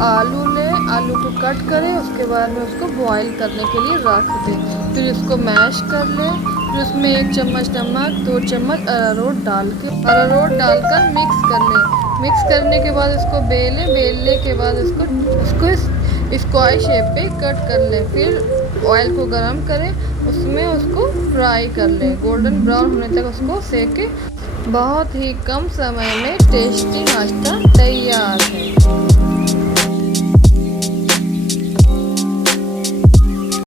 आलू लें, आलू को कट करें, उसके बाद में उसको बॉईल करने के लिए रख दें। फिर इसको मैश कर लें। फिर उसमें 1 चम्मच नमक, 2 चम्मच अरारोट डालकर मिक्स कर लें। मिक्स करने के बाद इसको बेलें। बेलने के बाद इसको स्क्वायर शेप पे कट कर लें। फिर ऑयल को गरम करें, उसमें उसको फ्राई कर लें। गोल्डन ब्राउन होने तक उसको सेकें। बहुत ही कम समय में टेस्टी नाश्ता तैयार है।